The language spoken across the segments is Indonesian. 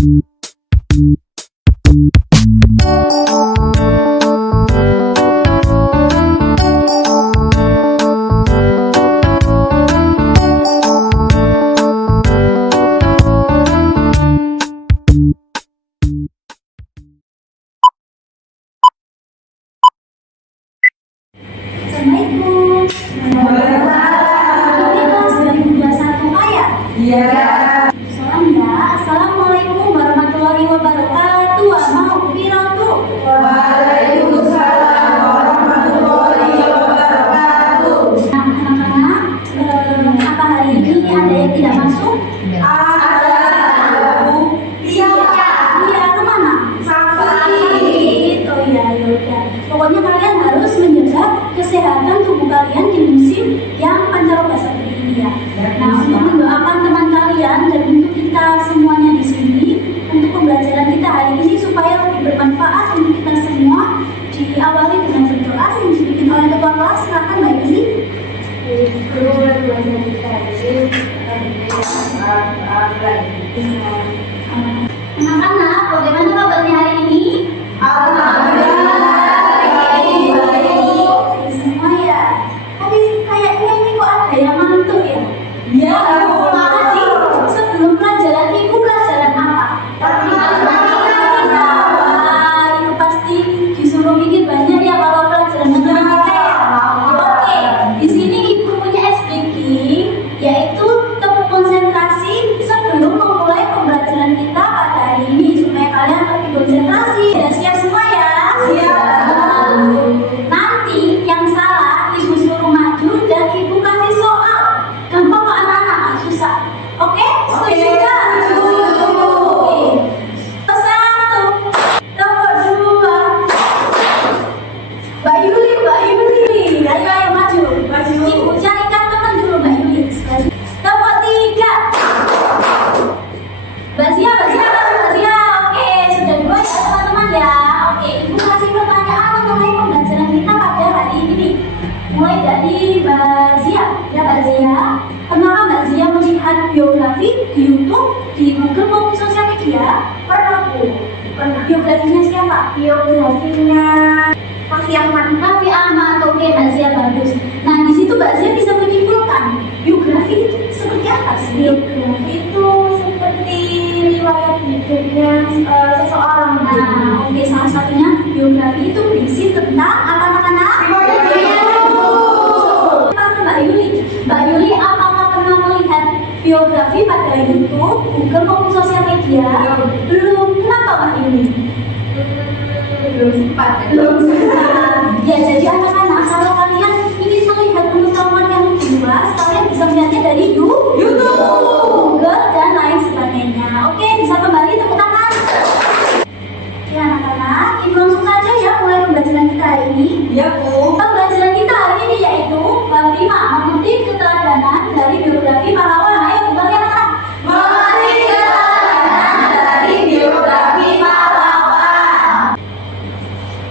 Assalamualaikum. Ini kelas 2021 ya? Iya. Salam ya. Assalamualaikum warahmatullahi wabarakatuh. Mahfiratuh. Waalaikumsalam warahmatullahi wabarakatuh. Nah, anak-anak, apa hari ini ada yang tidak masuk? Ada. Iya, kemana? Sakit. Oh iya, yaudah. Pokoknya kalian harus menjaga kesehatan tubuh kalian di musim yang pancaroba seperti ini ya. Nah, untuk mendoakan teman kalian dan untuk kita semuanya di sini untuk pembelajaran kita hari ini supaya lebih bermanfaat untuk kita semua, diawali dengan berdoa yang dipimpin oleh ketua kelas. Silakan Mbak Yuli. Anak-anak, bagaimana kabarnya hari ini? Semua ya. Tapi kayaknya ini kok ada yang ngantuk ya? Iya. Tadi sebelum pelajaran ibu pelajaran apa? Wah, itu pasti disuruh mikir banyak ya kalau pelajaran matematika ya. Oke, di sini ibu punya SPK yaitu tepuk konsentrasi sebelum memulai pembelajaran kita pada hari ini supaya kalian lebih konsentrasi. Dan siap semua ya? Siap. Nanti yang salah ibu suruh maju dan ibu kasih soal. Gampang kok anak-anak, nggak susah. Oke? Setuju nggak? Oke. Satu, nomor dua. Mbak Yuli. Ayo maju. Ibu carikan teman dulu Mbak Yuli. Nomor tiga. Mbak Zia. Oke, sudah dua ya teman-teman ya. Oke, ibu kasih pertanyaan mengenai pembelajaran kita pada hari ini. Mulai dari Mbak Zia. Ya Mbak Zia, pernah Mbak Zia melihat biografi di YouTube, di Google maupun sosial media? Pernah, Bu. Pernah. Biografinya siapa? Biografinya Raffi Ahmad. Oke Mbak Zia, bagus. Nah di situ Mbak Zia bisa menyimpulkan biografi itu seperti apa sih? Biografi itu seperti riwayat hidupnya seseorang. Nah, oke, salah satunya biografi itu berisi tentang apa anak-anak? Riwayat hidup. Mbak Yuli, apakah pernah melihat biografi pada YouTube, Google maupun sosial media? Belum. Kenapa Mbak Yuli? Belum sempat. Ya, jadi anak-anak kalau kalian ingin melihat pengetahuan yang luas, kalian bisa melihatnya dari YouTube, Google dan lain sebagainya. Oke, bisa kembali tepuk tangan. Ya anak-anak, ibu langsung saja ya mulai pembelajaran kita hari ini. Iya, Bu. Pembelajaran kita hari ini yaitu bab 5, mengutip keteladanan dari biografi pahlawan. Ayo kembali anak-anak. Mengenai keteladanan dari biografi pahlawan.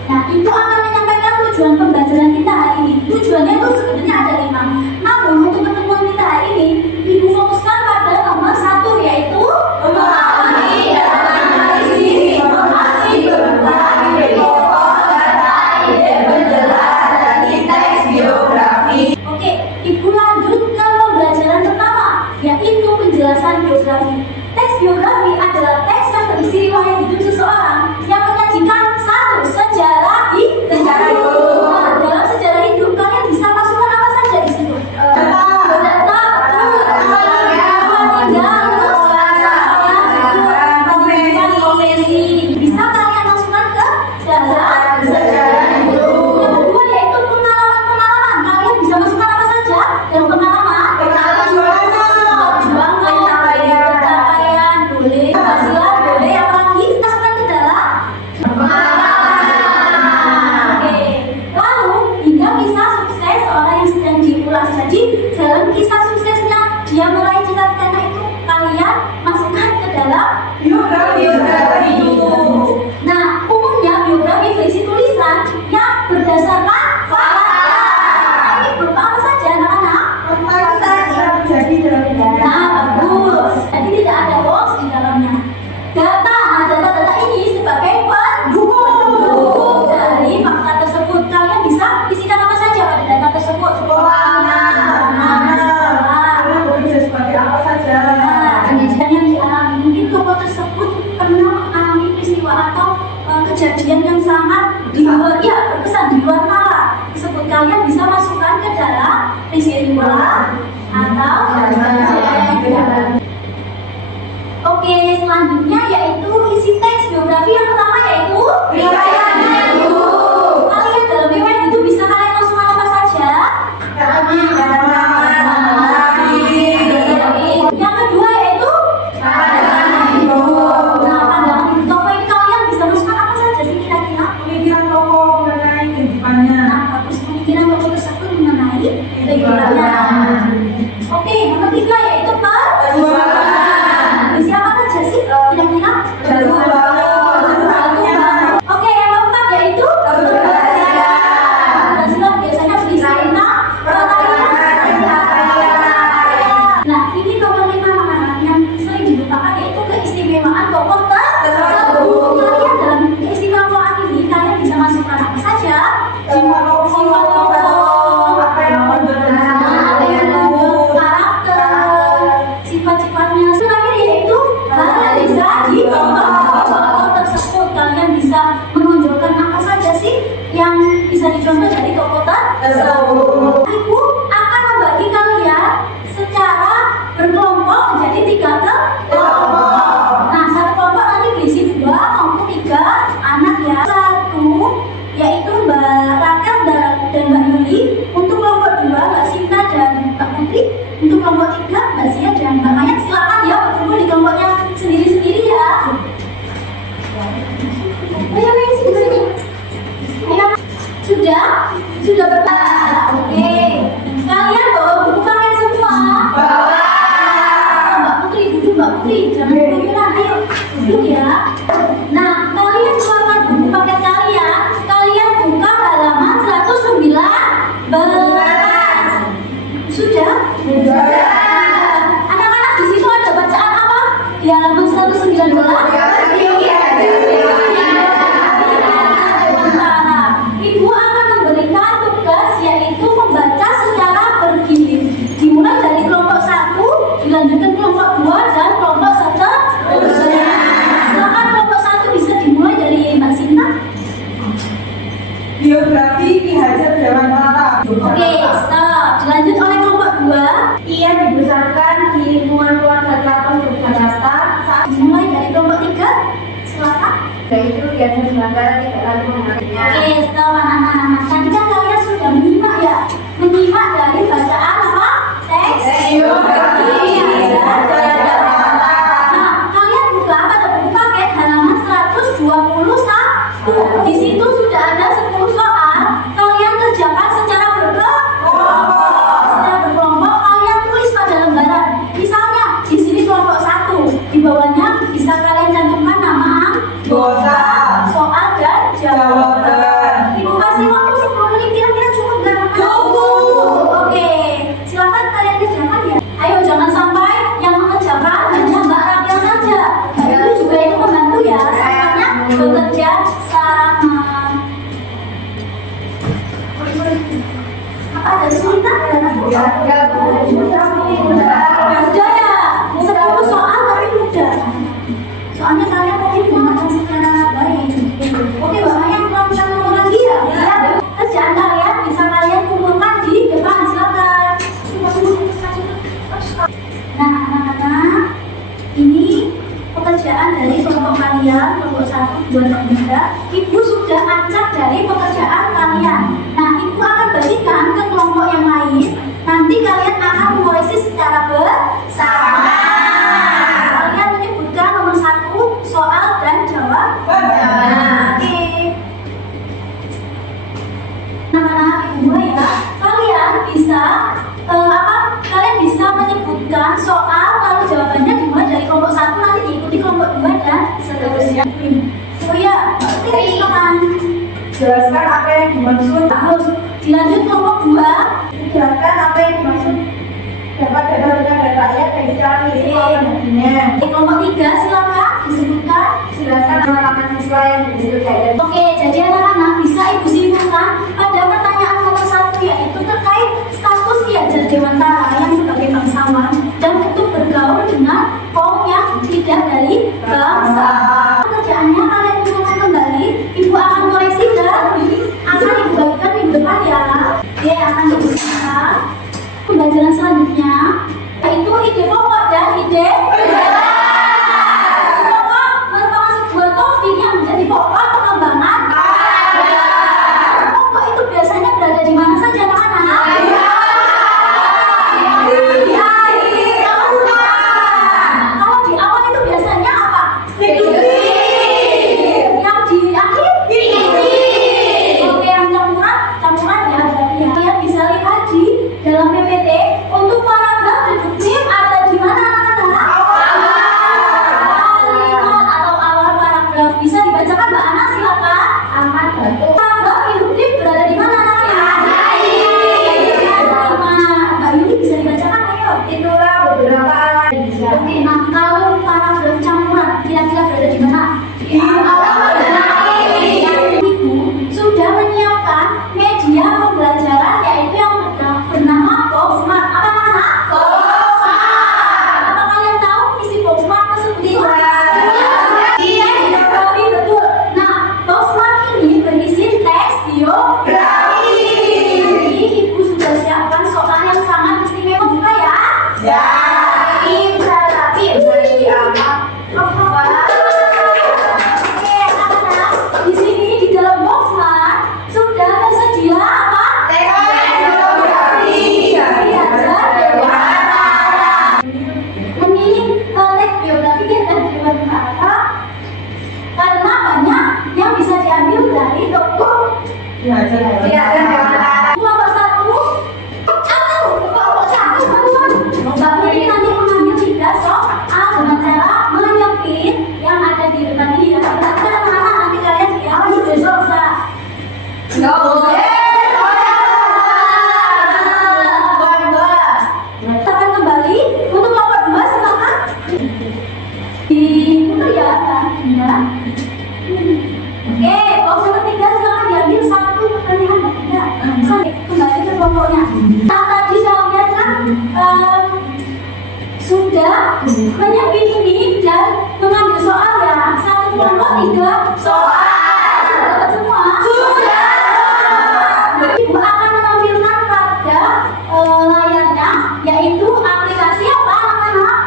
Nah, ibu akan menyampaikan tujuan pembelajaran kita hari ini. Tujuannya itu sebenarnya ada 5. Namun untuk pertemuan kita hari ini, ibu fokuskan pada nomor 1 yaitu Memahami dan menganalisis informasi berupa ide pokok serta ide penjelas dari teks biografi. Oke, ibu lanjut ke pembelajaran pertama, yaitu penjelasan biografi. Teks biografi adalah teks yang berisi riwayat hidup seseorang yang menyajikan satu sejarah hidup. Nah, dalam sejarah hidup kalian bisa masukkan apa saja di situ? Data, profesi. Bisa kalian masukkan ke dalam sejarah hidup. Yang kedua yaitu pengalaman. Kalian bisa masukkan apa saja dalam pengalaman? Perjuangan, pencapaian, boleh, keberhasilan, boleh, apalagi masukkan ke dalam Oke. Lalu hingga kisah sukses seorang yang sedang diulas. Jadi dalam kisah suksesnya dia mulai cita-citanya itu kalian masukkan ke dalam Biografi. Nah, umumnya biografi berisi tulisan yang berdasarkan fakta. Ini berupa apa saja anak-anak? Jadi dalam Nah, bagus. Jadi tidak ada hoax di dalamnya. Data kejadian yang sangat di luar, ya berkesan di luar nalar tersebut, kalian bisa masukkan ke dalam peristiwa atau kejadian. Oke, selanjutnya yaitu isi teks biografi. Yang pertama yaitu Riwayatnya itu. kalian dalam riwayat itu bisa kalian masukkan apa saja? Yang kedua yaitu pandangan hidup. Nah, pandangan hidup tokoh ini kalian bisa masukkan apa saja sih kira-kira? Pemikiran tokoh mengenai kehidupannya. Nah, bagus, pemikiran tokoh tersebut mengenai kehidupannya. Oke, yang ketiga yaitu perjuangan. Siapa saja sih kira-kira? Oke, yang keempat yaitu keberhasilan. Biasanya berisi tentang pencapaian. Nah, ini nomor 5 anak-anak yang sering dilupakan yaitu keistimewaan tokoh tersebut. Kalian dalam keistimewaan ini kalian bisa masukkan apa saja? Sifat tokoh, Apa yang menunjuk karakter, sifat-sifatnya. Terakhir yaitu hal yang bisa dicontoh tokoh tersebut. Kalian bisa menunjukkan apa saja sih yang bisa dicontoh dari tokoh tersebut. Ibu akan membagi kalian secara berkelompok menjadi 3 kelompok. Nah, satu kelompok nanti berisi 2 maupun 3 anak ya. Satu yaitu Mbak Rakel dan Mbak Yuli. Untuk kelompok 2 Mbak Sinta dan Mbak Putri. Untuk kelompok 3 Mbak Zia dan Mbak Maya. Silakan ya berkumpul di kelompoknya sendiri-sendiri ya. Ayo, sini. Ayo. Sudah berbalas. Oke. Kalian bawa buku paket semua. Mbak Putri duduk, Mbak Putri jangan keluyuran. Ayo duduk ya. Nah, kalian keluarkan buku paket kalian. Kalian buka halaman 119. Sudah? Anak-anak di situ ada bacaan apa? Di halaman 119. Ibu akan memberikan tugas yaitu membaca secara bergilir. Dimulai dari kelompok 1, dilanjutkan kelompok 2 dan kelompok seterusnya. Silakan kelompok 1 bisa dimulai dari Mbak Sinta. Biografi Ki Hajar Dewantara. Oke, stop. Dilanjut oleh kelompok 2. Ia dibesarkan di lingkungan keluarga keraton Yogyakarta. Saat Dimulai dari kelompok 3. Silakan. itu dia Dewantara tidak lagi mengenalinya. Oke, stop anak-anak. Tadi kan kalian sudah menyimak ya? Menyimak dari bacaan apa? Teks Biografi. Nah, kalian buka pada buku paket halaman 121. Di situ sudah ada 10 soal. Kalian kerjakan secara berkelompok. Kalian tulis pada lembaran. Misalnya di sini kelompok 1. Di bawahnya bisa kalian cantumkan nama, Anggota. soal dan jawaban. Ibu kasih waktu 10 menit, kira-kira cukup nggak? Cukup. Oke, silakan kalian kerjakan ya. Ayo jangan sampai yang mengerjakan hanya Mbak Rakel saja. Mbak Ibu juga itu membantu ya. Semuanya bekerja sama. Apa ada kesulitan? Mudah ya. 10 soal tapi mudah. Soalnya kalian mungkin menggunakan secara baik. Oke, Mbak Maya bisa ngomong lagi ya? Ya. Kerjaan kalian bisa kalian kumpulkan di depan. Silakan. Nah, anak-anak, ini pekerjaan dari kelompok kalian, kelompok 1, 2, dan 3. Ibu sudah acak dari pekerjaan kalian. Nah, ibu akan bagikan ke kelompok yang lain. Nanti kalian akan mengoreksi secara bersama. Kalian menyebutkan nomor 1, soal dan jawaban. Oke. Anak-anak, ibu ya, kalian bisa kalian bisa menyebutkan soal lalu jawabannya dimulai dari kelompok 1, nanti diikuti kelompok 2 dan seterusnya. Oh ya, oke, silakan. Jelaskan apa yang dimaksud. Terus dilanjut kelompok 2. Jelaskan apa yang dimaksud dapat didapatkan dari rakyat dan secara misi olehnya. Di kelompok 3 silakan disebutkan. Jelaskan pengalaman siswa yang disebut dari Oke, jadi anak-anak bisa ibu simpulkan pada pertanyaan nomor 1 yaitu terkait status Ki Hajar Dewantara yang sebagai bangsawan dan untuk bergaul dengan kaum yang tidak dari bangsa. Pekerjaannya kalian kumpulkan kembali Betul. Mbak induktif berada di mana anaknya? Mbak Yuni bisa dibacakan ayo. Itulah beberapa alat yang bisa. Oke, nah kalau paragraf campuran kira-kira berada di mana? Ibu sudah menyiapkan media pembelajaran yaitu yang bernama Boxmark. Apa nama? Apa kalian tahu isi Boxmark seperti apa? Iya, biografi betul. Nah, Boxmark ini berisi teks biografi. Jadi ibu sudah siapkan soal yang sangat istimewa bukan ya? Ya. Ibu tapi Oke, anak-anak, di sini di dalam Boxmark sudah tersedia apa? Memilih teks biografi dan berkata karena banyak yang bisa diambil dari toko. Kelompok satu, kelompok satu, Mbak Putri nanti mengambil 3 soal dengan cara menyepit yang ada di depan ini ya. Nanti anak-anak nanti kalian lihat besok bisa. Tekan kembali untuk kelompok 2 silakan. Diputar ya tadinya. Oke, box yang ketiga silakan diambil 1 pertanyaan ketiga. Sampai kembali ke kelompoknya. Nah tadi saya lihat kan sudah menyepit ini dan mengambil soal ya. 1 kelompok 3 soal. Sudah dapat semua? Sudah. Ibu akan menampilkan pada layarnya yaitu aplikasi apa anak-anak?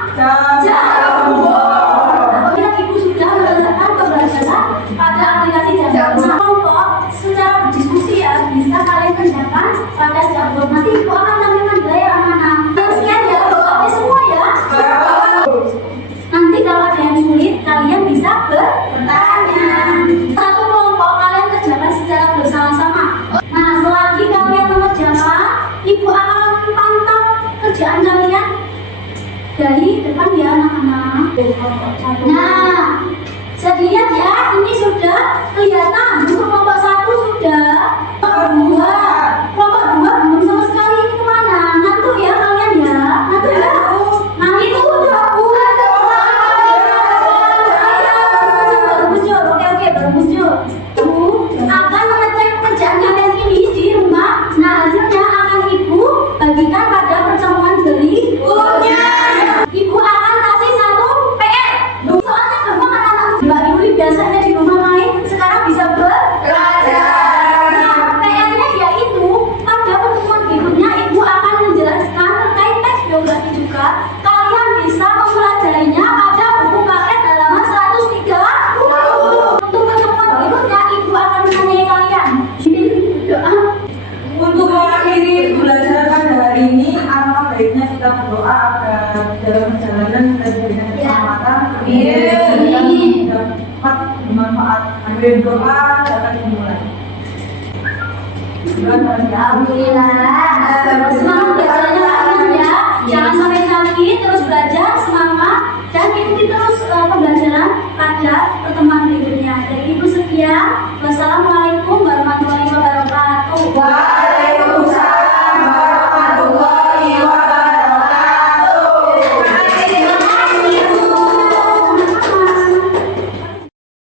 Jamboard. Yang ibu sudah meletakkan pembelajaran pada aplikasi Jamboard. Nah, kelompok secara berdiskusi ya bisa kalian kerjakan pada Jamboard. Nanti ibu akan tampilkan di layar anak-anak. Yang sekian ya, oke semua ya. Nanti kalau ada yang sulit kalian bisa bertanya. 1 kelompok kalian kerjakan secara bersama-sama. Nah selagi kalian mengerjakan, ibu akan pantau kerjaan kalian dari depan ya anak-anak. Nah sedilihat ya, ini sudah kelihatan untuk kelompok 1 sudah. Kelompok 2 belum sama sekali. Ini kemana? Ngantuk ya kalian ya? Ngantuk ya? Nah itu udah baru muncul. Oke baru muncul. Ibu akan mengecek kerjaan kalian ini di rumah. Nah hasilnya akan ibu bagikan pada pertemuan berikutnya. Ibu akan kasih 1 PR. Soalnya gampang anak-anak. Mbak Yuli biasanya di rumah main, sekarang bisa belajar. Nah PR-nya yaitu pada pertemuan berikutnya ibu akan menjelaskan terkait teks biografi juga. Kalian bisa mempelajarinya pada buku paket halaman 130. Untuk pertemuan berikutnya ibu akan menanyai kalian. Doa. Untuk mengakhiri pembelajaran pada hari ini, alangkah baiknya kita berdoa agar dalam perjalanan kita diberikan keselamatan, Amin. dapat bermanfaat. Amin. Doa dapat dimulai. Alhamdulillah. Semangat belajarnya kalian ya. Jangan sampai sakit, terus belajar semangat dan ikuti terus pembelajaran pada pertemuan berikutnya. Dari ibu sekian. Wassalamualaikum warahmatullahi wabarakatuh.